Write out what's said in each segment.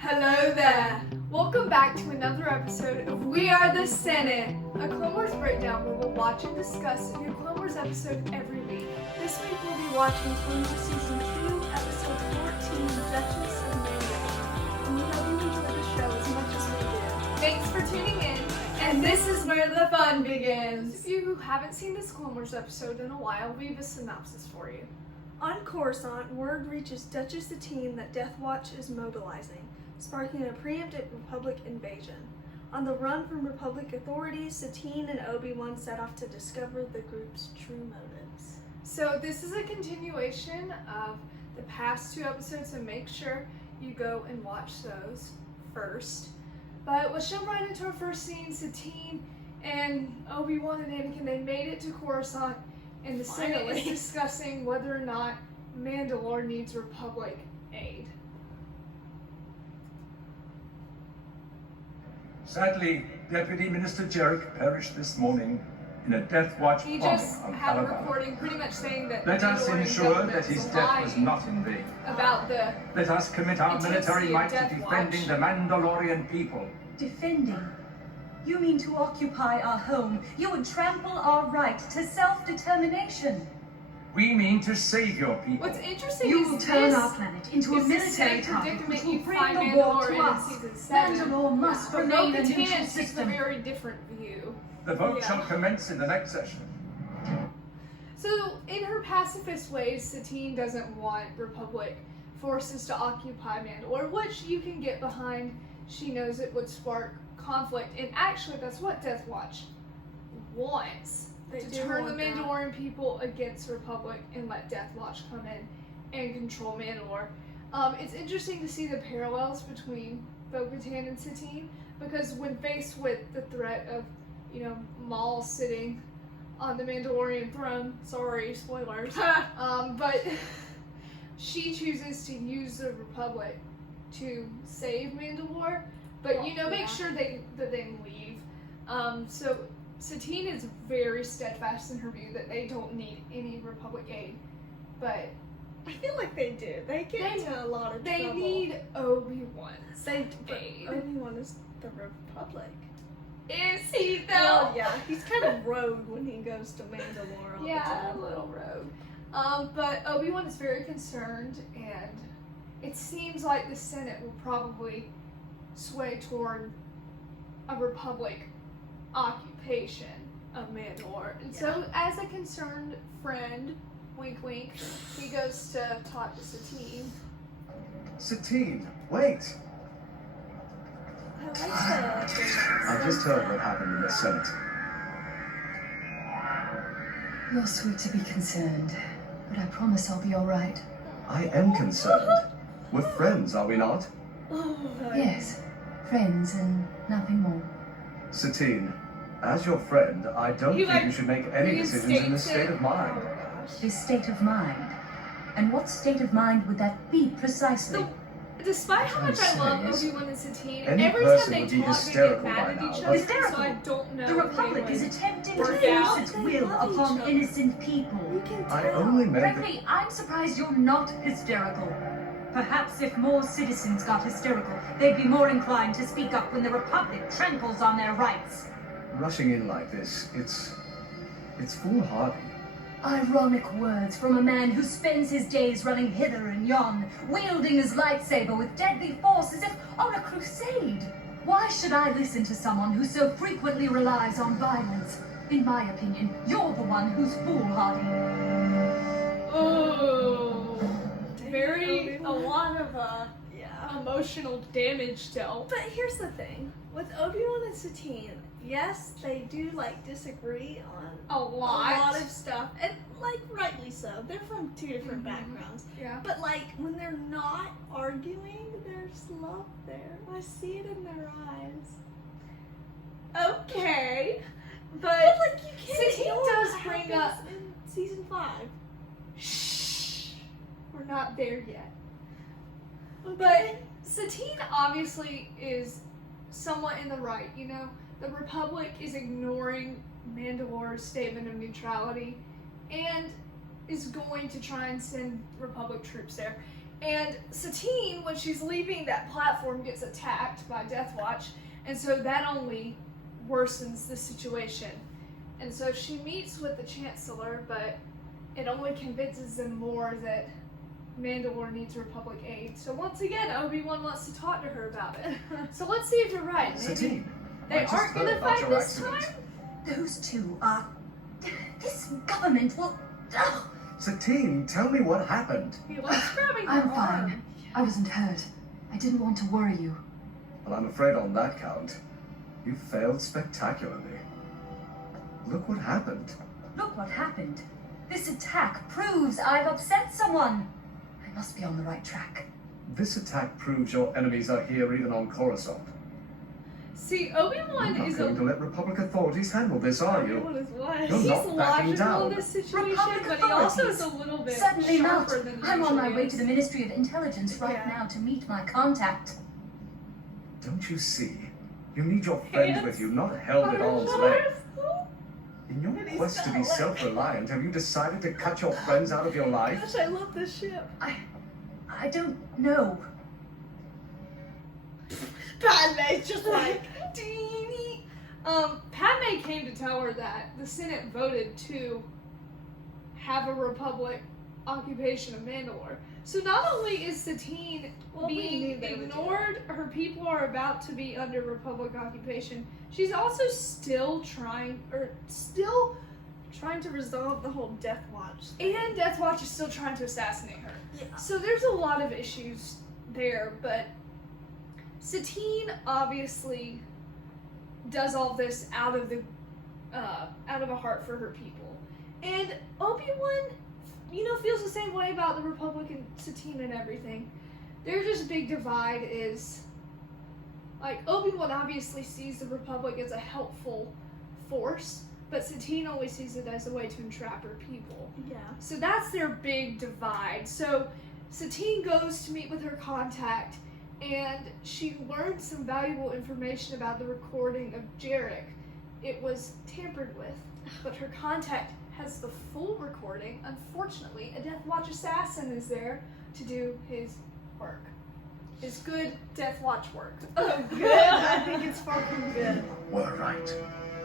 Hello there! Welcome back to another episode of We Are the Senate, a Clone Wars breakdown where we'll watch and discuss a new Clone Wars episode every week. This week we'll be watching Clone Wars Season 2, Episode 14, Duchess of Mandarin. And we hope you enjoy the show as much as we do. Thanks for tuning in, and this is where the fun begins! Those of you who haven't seen this Clone Wars episode in a while, we have a synopsis for you. On Coruscant, word reaches Duchess Satine that Death Watch is mobilizing, sparking a preemptive Republic invasion. On the run from Republic authorities, Satine and Obi-Wan set off to discover the group's true motives. So this is a continuation of the past two episodes, so make sure you go and watch those first. But let's jump right into our first scene. Satine and Obi-Wan and Anakin, they made it to Coruscant, and the Senate is discussing whether or not Mandalore needs Republic aid. Sadly, Deputy Minister Jarek perished this morning in a Death Watch He bombing just on had a Calabar. recording pretty much saying that Let us Mandalorian ensure government that his was death was lying not in vain. about the Let us commit our intensity military of might to Death defending Watch. the Mandalorian people. Defending? You mean to occupy our home? You would trample our right to self-determination. We mean to save your people. What's interesting You is will turn this our planet into a is the military same target which predicament will you bring find the war Mandalore to in us. season 7. Mandalore must For remain a Bo-Katan, neutral it's just a system. very different view. The vote Yeah. shall commence in the next session. So, in her pacifist ways, Satine doesn't want Republic forces to occupy Mandalore, which you can get behind. She knows it would spark conflict, and actually, that's what Death Watch wants. They To do turn the want that. Mandalorian people against Republic and let Death Watch come in and control Mandalore. It's interesting to see the parallels between Bo-Katan and Satine, because when faced with the threat of, Maul sitting on the Mandalorian throne, sorry, spoilers, but she chooses to use the Republic to save Mandalore, but make sure that they leave. So Satine is very steadfast in her view that they don't need any Republic aid, but I feel like they do. They get into a lot of they trouble. need Obi-Wan's aid. Obi-Wan is the Republic. Is he though? Well, yeah, he's kind of rogue when he goes to Mandalore all the Yeah, time. a little rogue. But Obi-Wan is very concerned, and it seems like the Senate will probably sway toward a Republic occupation of Mandalore. And so, as a concerned friend, wink wink, he goes to talk to Satine. Satine, wait! I like that. I've just heard what happened in the Senate. You're sweet to be concerned, but I promise I'll be all right. I am concerned. We're friends, are we not? Oh, Yes, friends and nothing more. Satine, as your friend, I don't He, think you should make any decisions in this reinstates state it. of mind. This state of mind. And what state of mind would that be precisely? Despite how much I love I'm saying Obi-Wan and Satine, any every time person they would be talk, they get hysterical mad by at now, each but- other, Hysterical? so I don't know The if Republic they is would attempting to work force out. its They will love each upon other. innocent people. You can tell. I only meant that... Frankly, I'm surprised you're not hysterical. Perhaps if more citizens got hysterical, they'd be more inclined to speak up when the Republic tramples on their rights. Rushing in like this, it's foolhardy. Ironic words from a man who spends his days running hither and yon, wielding his lightsaber with deadly force as if on a crusade. Why should I listen to someone who so frequently relies on violence? In my opinion, you're the one who's foolhardy. Oh, very a Obi-Wan. lot of Yeah. emotional damage dealt. But here's the thing. With Obi-Wan and Satine, yes, they do, disagree on A lot. a lot of stuff. And, rightly so. They're from two different backgrounds. Yeah. But, when they're not arguing, there's love there. I see it in their eyes. Okay, but But, you can't Satine ignore does what bring happens up- in season 5. shh, we're not there yet. Okay? But Satine obviously is somewhat in the right. The Republic is ignoring Mandalore's statement of neutrality and is going to try and send Republic troops there. And Satine, when she's leaving that platform, gets attacked by Death Watch, and so that only worsens the situation. And so she meets with the Chancellor, but it only convinces them more that Mandalore needs Republic aid. So once again, Obi-Wan wants to talk to her about it. So let's see if you're right. Maybe Satine, they I just aren't going heard to about fight your this accident. time? Those two are... This government will... Ugh. Satine, tell me what happened. He likes grabbing her I'm arm. fine. I wasn't hurt. I didn't want to worry you. Well, I'm afraid on that count, you failed spectacularly. Look what happened. Look what happened. This attack proves I've upset someone. I must be on the right track. This attack proves your enemies are here even on Coruscant. See, You're Obi-Wan not is going to let Republic authorities handle this, are you? What is what? You're He's not backing logical down. in this situation, Republic but he also authorities. is a little bit Certainly not. sharper than I'm on my usually way is. to the Ministry of Intelligence right Yeah. now to meet my contact. Don't you see? You need your friends Yes. with you, not held at arm's Oh, length. In your And he's quest to be not letting self-reliant, have you decided to cut your friends out of your life? Gosh, I love this ship. I don't know. Padme's just like, Deenie. Padme came to tell her that the Senate voted to have a Republic occupation of Mandalore. So not only is Satine Well, we being knew they would do ignored, her people are about to be under Republic occupation. She's also still trying to resolve the whole Death Watch thing. and Death Watch is still trying to assassinate her. Yeah. So there's a lot of issues there, but Satine obviously does all this out of a heart for her people, and Obi-Wan, feels the same way about the Republic and Satine and everything. Their just big divide is like Obi-Wan obviously sees the Republic as a helpful force, but Satine only sees it as a way to entrap her people. Yeah. So that's their big divide. So Satine goes to meet with her contact, and she learned some valuable information about the recording of Jarek. It was tampered with, but her contact has the full recording. Unfortunately, a Death Watch assassin is there to do his work. His good Death Watch work. Oh, good. I think it's far from good. Were right.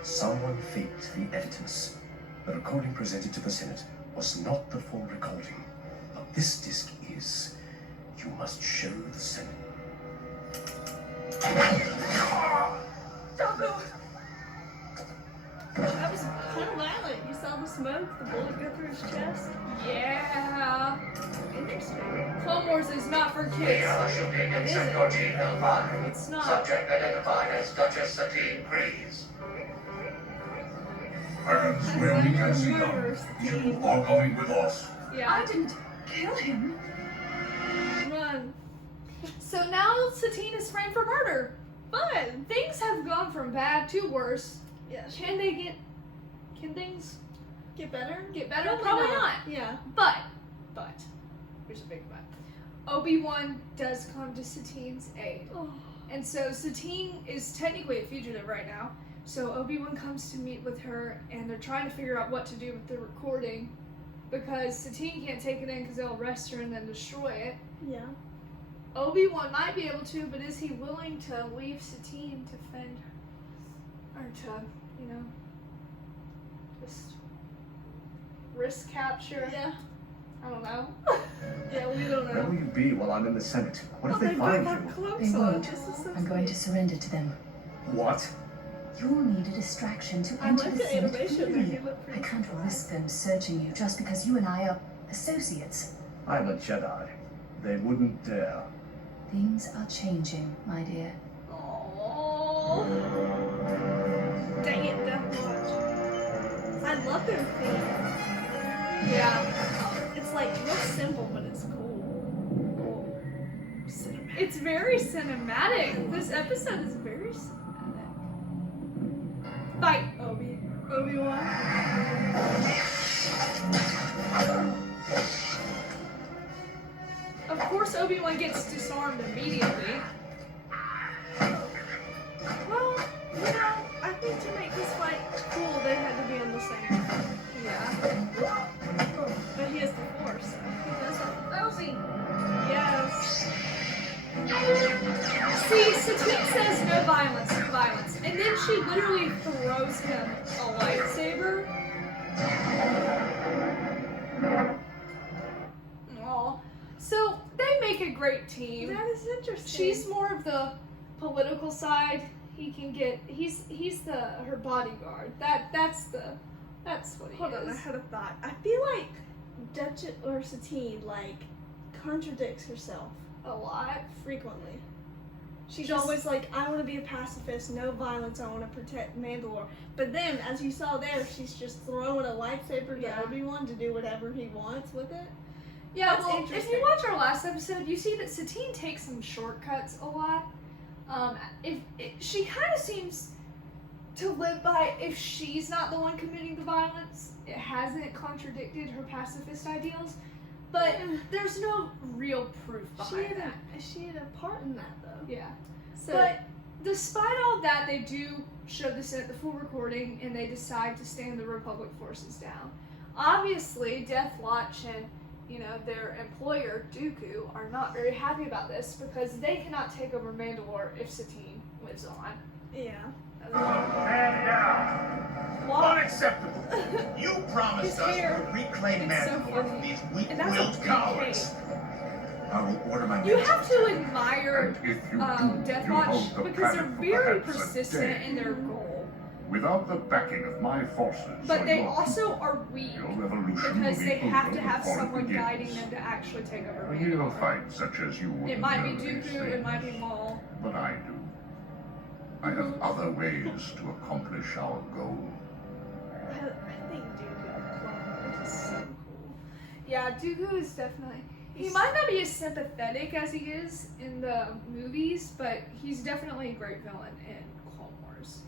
Someone faked the evidence. The recording presented to the Senate was not the full recording, but this disc is. You must show the Senate. That was kind of violent. You saw the smoke, the bullet go through his chest. Yeah. Interesting. Clone Wars is not for kids. Is it? It's not. Subject identified as Duchess Satine Breeze. Weapons will be concealed. You are going with us. Yeah. I didn't kill him. Run. So now Satine is framed for murder. Fun. Things have gone from bad to worse. Yeah. Can things Get better? get better? Probably Probably not. not. Yeah. But, there's a big but. Obi-Wan does come to Satine's aid. Oh. And so Satine is technically a fugitive right now. So Obi-Wan comes to meet with her, and they're trying to figure out what to do with the recording, because Satine can't take it in because they'll arrest her and then destroy it. Yeah. Obi-Wan might be able to, but is he willing to leave Satine to fend, or to, just risk capture? Yeah. I don't know. Yeah, we don't Where will know. you be while I'm in the Senate? What if Oh, they both find have you? cloaks They on. won't. This is so I'm going to sweet. surrender to them. What? You'll need a distraction to I enter like the the Senate animation. freely. They look I pretty can't cool. risk them searching you just because you and I are associates. I'm a Jedi. They wouldn't dare. Things are changing, my dear. Oh. Dang it, Death Watch. I love their theme. Yeah. It's like real simple, but it's cool. Cinematic. It's very cinematic. This episode is very cinematic. Fight, Obi-Wan. Of course, Obi-Wan gets disarmed immediately. Well, I think to make this fight cool, they had to be on the same. Yeah. But he has the Force, so he does have. Obi! Yeah. See, Satine says no violence, no violence. And then she literally throws him a lightsaber. Aw. So, they make a great team. That is interesting. She's more of the political side. He can get, he's her bodyguard. That's what he Hold on, I is. had a thought. I feel like Duchess or Satine like contradicts herself A lot. frequently. She's Just- always like, I want to be a pacifist, no violence, I want to protect Mandalore. But then, as you saw there, she's just throwing a lightsaber to Yeah. Obi-Wan to do whatever he wants with it. Yeah, That's well, if interesting. you watch our last episode, you see that Satine takes some shortcuts a lot. She kind of seems to live by, if she's not the one committing the violence, it hasn't contradicted her pacifist ideals. But there's no real proof behind that. She had a part in that, though. Yeah. So, But despite all of that, they do show the Senate the full recording, and they decide to stand the Republic forces down. Obviously, Death Watch and their employer Dooku are not very happy about this because they cannot take over Mandalore if Satine lives on. yeah. Stand down. Why? Unacceptable. You promised His us hair. to reclaim It's so Mandalore from funny. these And that's a weak-willed big cowards. I will order my You men have to admire And if you Death do, you Watch hold the because they're planet for very perhaps a persistent day. in their goal, Without the backing of my forces, but or they your also people, are weak your revolution because will be they have over to have before it someone begins. guiding them to actually take over A hero Mandalore. fight such as you It wouldn't might be know these Dooku, it might be things, Maul. but I do. I have other ways to accomplish our goal. I think Dooku Clone Wars is so cool. Yeah, Dooku is definitely. He He's- might not be as sympathetic as he is in the movies, but he's definitely a great villain in Clone Wars.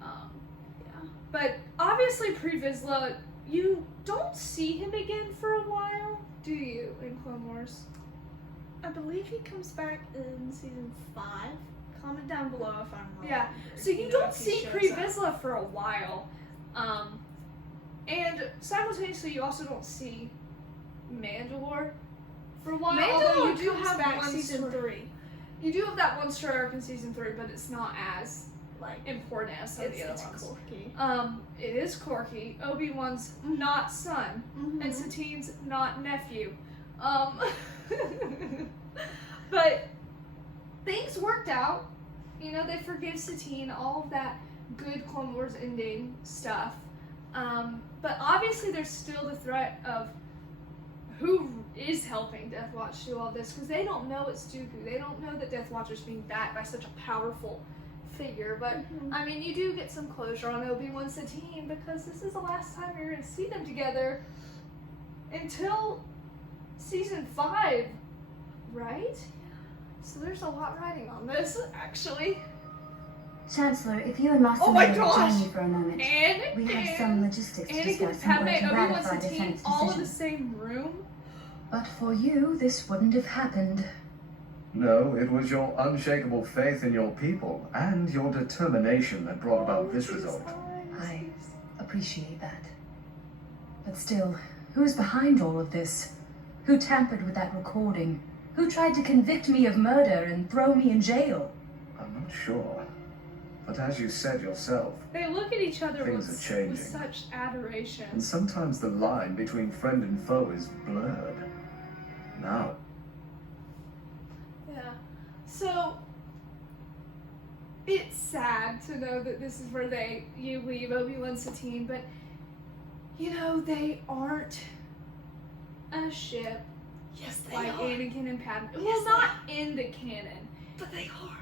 Yeah. But obviously, Pre Vizsla, you don't see him again for a while, do you, in Clone Wars? I believe he comes back in season 5. Comment down below if I'm wrong. Yeah. So you know, don't if he see shows Pre up. Vizsla for a while. And simultaneously, you also don't see Mandalore for a while. although you do comes have back one season story- 3. You do have that one story arc in season 3, but it's not as Like, important as some of the other it's ones. quirky. It is quirky. Obi-Wan's not son, Mm-hmm. and Satine's not nephew. But things worked out. They forgive Satine, all of that good Clone Wars ending stuff. But obviously there's still the threat of who is helping Death Watch do all this, because they don't know it's Dooku. They don't know that Death Watch is being backed by such a powerful figure. But I mean, you do get some closure on Obi-Wan Satine because this is the last time you're going to see them together until season 5, right? So there's a lot riding on this, actually. Chancellor, if you and Master Oh my Miller will join gosh! me for a moment. Anakin, We have some logistics to Anakin, discuss and Padme, work to Obi-Wan ratify the Satine, Senate's all in the decision. same room. But for you, this wouldn't have happened. No, it was your unshakable faith in your people and your determination that brought about this result. I appreciate that. But still, who's behind all of this? Who tampered with that recording? Who tried to convict me of murder and throw me in jail? I'm not sure. But as you said yourself, They look at each other Things with are changing. such adoration. and sometimes the line between friend and foe is blurred. Now, Yeah. So it's sad to know that this is where you leave Obi-Wan Satine, but they aren't a ship Yes, they like are. Anakin and Padme. Yes, Well, they not in the canon. But they are.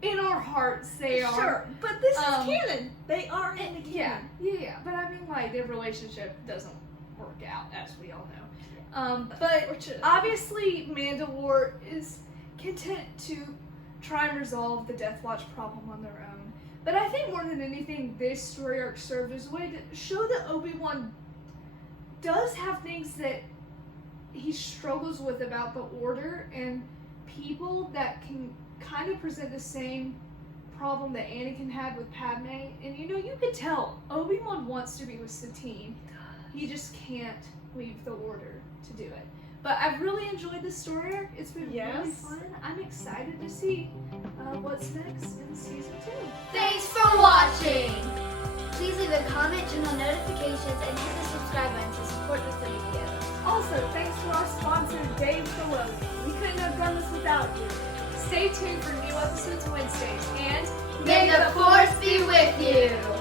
In our hearts, they are. Sure, but this is Um, canon. They are in the canon. Yeah. But I mean, like, their relationship doesn't work out, as we all know. But Unfortunately. obviously, Mandalore is content to try and resolve the Death Watch problem on their own. But I think more than anything, this story arc served as a way to show that Obi-Wan does have things that he struggles with about the Order and people that can kind of present the same problem that Anakin had with Padme. And you could tell Obi-Wan wants to be with Satine. He just can't leave the Order to do it. But I've really enjoyed this story arc. It's been really Yes. fun. I'm excited to see what's next in season 2. Thanks for watching! Please leave a comment, turn on notifications, and hit the subscribe button to support the Threepios. Also, thanks to our sponsor, Dave Filoni. We couldn't have done this without you. Stay tuned for new episodes Wednesdays, and May the Force be with you!